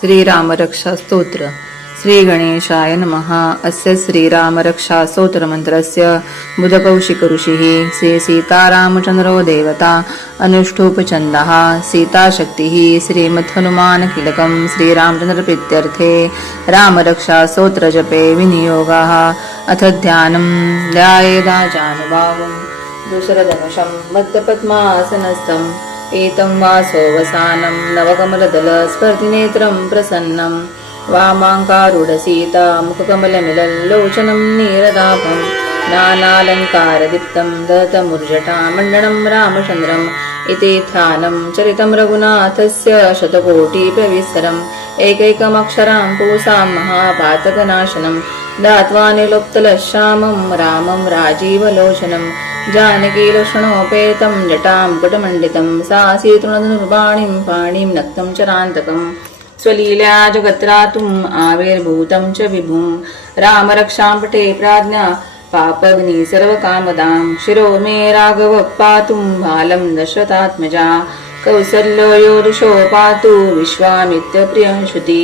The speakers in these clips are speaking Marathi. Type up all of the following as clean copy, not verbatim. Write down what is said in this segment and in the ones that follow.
श्रीरामरक्षा स्तोत्र श्री गणेशाय नमः। अस्य श्रीरामरक्षा स्तोत्रमन्त्रस्य बुधकौशिक ऋषिः श्री सीतारामचन्द्रो देवता अनुष्ठूपछन्दः सीताशक्तिः श्रीमद्हनुमानकीलकं श्रीरामचन्द्रप्रीत्यर्थे रामरक्षा स्तोत्रजपे विनियोगः। अथ ध्यानं ध्यायेदाजानुभावं दुसरधनुषं मध्यपद्मासनस्थं एतं वासोऽवसानं नवकमलदलस्पर्धिनेत्रं प्रसन्नं वामाङ्कारूढसीता मुखकमलमिलल्लोचनं नीरदाभं नानालङ्कारदीप्तं दत्तमुर्जटामण्डनं रामचन्द्रम् इति ध्यानं चरितं रघुनाथस्य शतकोटिप्रविस्तरम् एकैकमक्षरां पूसां महापातकनाशनं दात्वा निलोप्तलश्यामं रामं राजीवलोचनं जानकीलक्ष्मणोपेतं जटामुकुटमण्डितं सासीतृणधनुर्बाणीं पाणिं नक्तं चरान्तकम् स्वलील्या जगत्रातुम् आविर्भूतं च विभुं रामरक्षां पटे प्राज्ञा पापग्नि सर्वकामदां शिरो मे राघव पातुं बालं दशरथात्मजा कौसल्यो पातु विश्वामित्रप्रियं श्रुति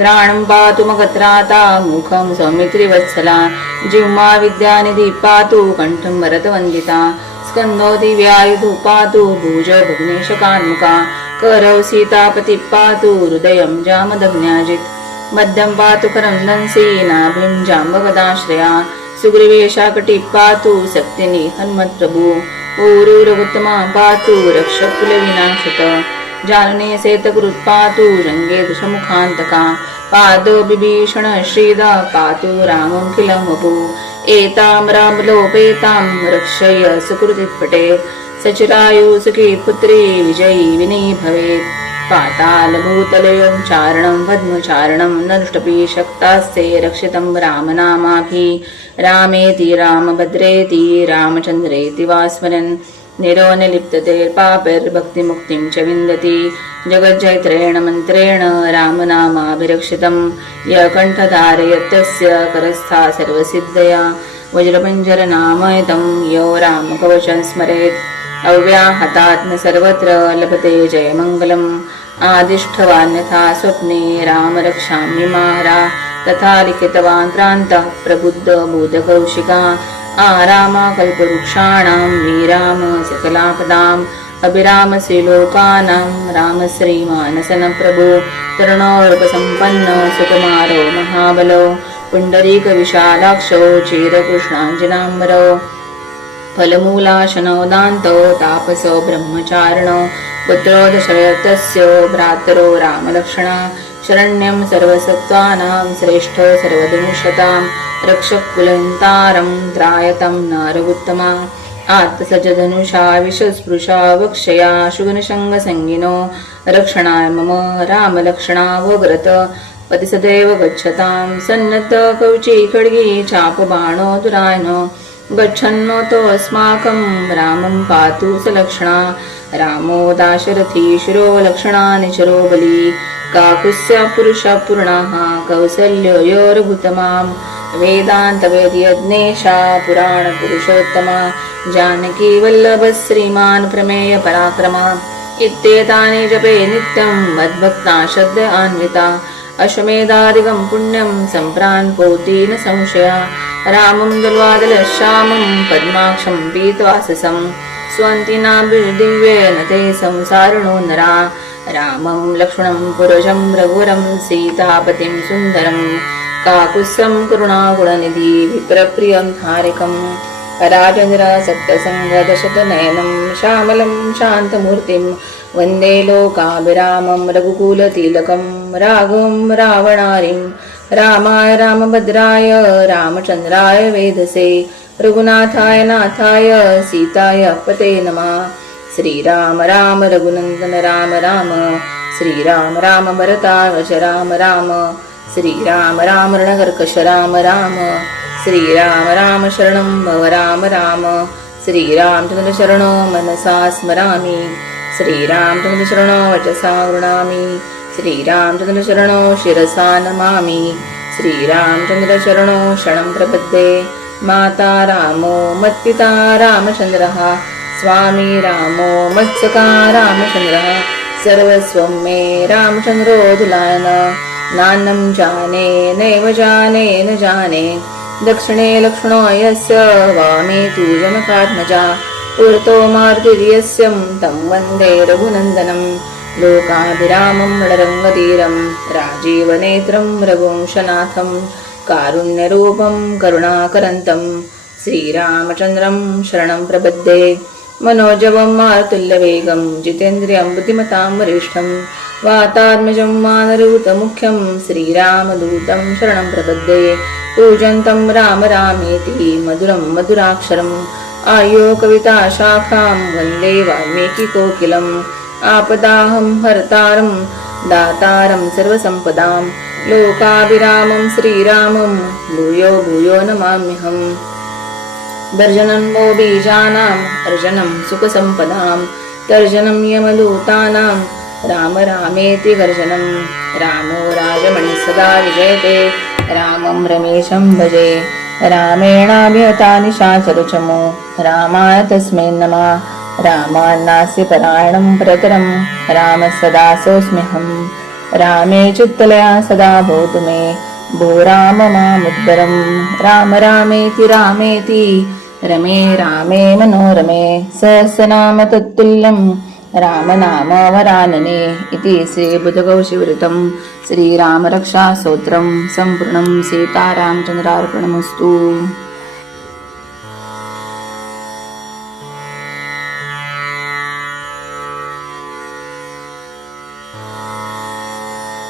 घ्राणं पातु मगत्राता मुखं सौमित्रिवत्सला जिह्मा विद्यानिधि पातु कंठं भरतवन्दिता स्कन्धो दिव्यायुधु पातु भुज भुवनेशकान्मुका करौ सीतापति पातु हृदयं जामदग्न्याजित् मध्यं पातु करं दंसी नाभिं जाम्बवदाश्रया सुग्रीवेशाकटि पातु शक्तिनि हनुमत्प्रभु ऊरुरगुत्तमा पातु रक्षकुलविनाशत जानुने सेतकृत् पातु रङ्गे दशमुखान्तका पादो विभीषण श्रीदा पातु रामं किलं वपु एतां रामलोपेतां रक्षय सुकृतिपटे सचिरायु सुखी पुत्री विजयी विनी भवेत् पातालभूतलयं चारणं पद्मचारणं नष्टपि शक्तास्ते रक्षितं रामनामाभिः रामेति रामभद्रेति रामचन्द्रेति वा स्मरन् निरोनिलिप्तते पापैर्भक्तिमुक्तिं च विन्दति जगज्जयत्रेण मन्त्रेण रामनामाभिरक्षितं यः कण्ठधारयत्यस्य करस्था सर्वसिद्धया वज्रपञ्जरनामयुतं यो रामकवचं स्मरेत् अव्याहतात्म सर्वत्र लभते जयमङ्गलम् आदिष्ठवान्यथा स्वप्ने रामरक्षामि महारा तथा लिखितवान् क्रान्तः प्रबुद्ध भूतकौशिका आरामा कल्पवृक्षाणां वीराम सकलापदाम् अभिरामस्य लोकानां राम श्रीमानसन प्रभु तरुणोर्पसम्पन्न सुकुमारो महाबलो पुण्डरीकविशालाक्षो चिरकृष्णाञ्जनाम्बरो फलमूलाशनोदान्तो तापसो ब्रह्मचारिणो पुत्रो दशरथस्य भ्रातरो रामलक्ष्मणा शरण्यं सर्वसत्त्वानां श्रेष्ठो सर्वधनुषतां रक्षकुलन्तारं त्रायतं नारगुत्तमा आत्तसजधनुषा विषस्पृशा वक्षया शुगनशङ्गसङ्गिनो रक्षणाय मम रामलक्ष्मणा वग्रत पति सदैव गच्छतां सन्नत कवची खड्गी चापबाणो दुरायनो गच्छन्नोतो अस्माकं रामं पातु सलक्षणा रामो दाशरथी शिरो लक्षणा निचरो बली काकुस्य पुरुषः पूर्णः कौसल्यो यो रघुत्तमां वेदान्तवेद्यज्ञेशा पुराणपुरुषोत्तमा जानकी वल्लभ श्रीमान् प्रमेय पराक्रमा इत्येतानि जपे नित्यं मद्भक्ता श्रद्ध अन्विता अश्वमेधादिकं पुण्यं सम्प्रान्पोति न संशया रामं दल्वादलश्यामं पद्माक्षं पीतवाससं स्वन्तिनाभिर्दिव्येन ते संसारिणो नरा रामं लक्ष्मणं पुरुषं रघुवरं सीतापतिं सुन्दरं काकुत्स्थं करुणागुणनिधि विप्रप्रियं हारिकं राजेन्द्रसक्तसङ्गदशतनयनं श्यामलं शान्तमूर्तिं वन्दे लोकाभिरामं रघुकुलतिलकं राघवं रावणारिं रामाय रामभद्राय रामचन्द्राय वेधसे रघुनाथाय नाथाय सीताय पते नमः। श्रीराम राम रघुनन्दन राम राम श्रीराम राम भरतावच राम राम श्रीराम राम रणकर्कश राम राम श्रीराम राम शरणं भव राम राम श्रीरामचन्द्र शरणो मनसा स्मरामि श्रीरामचन्द्र शरणो वचसा गृह्णामि श्रीरामचन्द्र शरणो शिरसा नमामि श्रीरामचन्द्र शरणो शरणं प्रपद्ये माता रामो मत्पिता रामचन्द्रः स्वामी रामो मत्सखा रामचन्द्रः सर्वस्वं मे रामचन्द्रोऽतुलायन नान्नं जाने नैव जाने न जाने दक्षिणे लक्ष्मणो यस्य वामे तु जनकात्मजा पुरतो मारुतिर्यस्यं तं वन्दे रघुनन्दनं लोकाभिरामं रणरङ्गधीरं राजीवनेत्रं रघुवंशनाथं कारुण्यरूपं करुणाकरन्तं श्रीरामचन्द्रं शरणं प्रपद्ये मनोजवं मारुतुल्यवेगं जितेन्द्रियं बुद्धिमतां वरिष्ठं वातात्मजं वानरयूतमुख्यं श्रीरामदूतं शरणं प्रपद्ये पूजन्तं राम रामेति मधुरं मधुराक्षरम् आयो कविताशाखां वन्दे वाल्मीकिकोकिलम् आपदाहं हर्तारं दातारं सर्वसम्पदां लोकाभिरामं श्रीरामं भूयो भूयो नमाम्यहम् दर्शनं वो बीजानां अर्जनं सुखसम्पदां तर्जनं यमदूतानां राम रामेति गर्जनं रामो राजमणिः सदा विजयते रामं रमेशं भजे रामेणाभिहता निशाचरचमो रामाय तस्मै नमः रामान्नास्य परायणं प्रतरं रामः सदा सोऽस्म्यहं रामे चित्तलया सदा भवतु मे भो राम मामुद्दरं राम रामेति रामेति रमे रामे मनोरमे सहस्रनाम तत्तुल्यं रामनाम वरानने इति श्रीबुधगौशिवृतं श्रीरामरक्षास्तोत्रं सम्पूर्णं सीतारामचन्द्रार्पणमस्तु।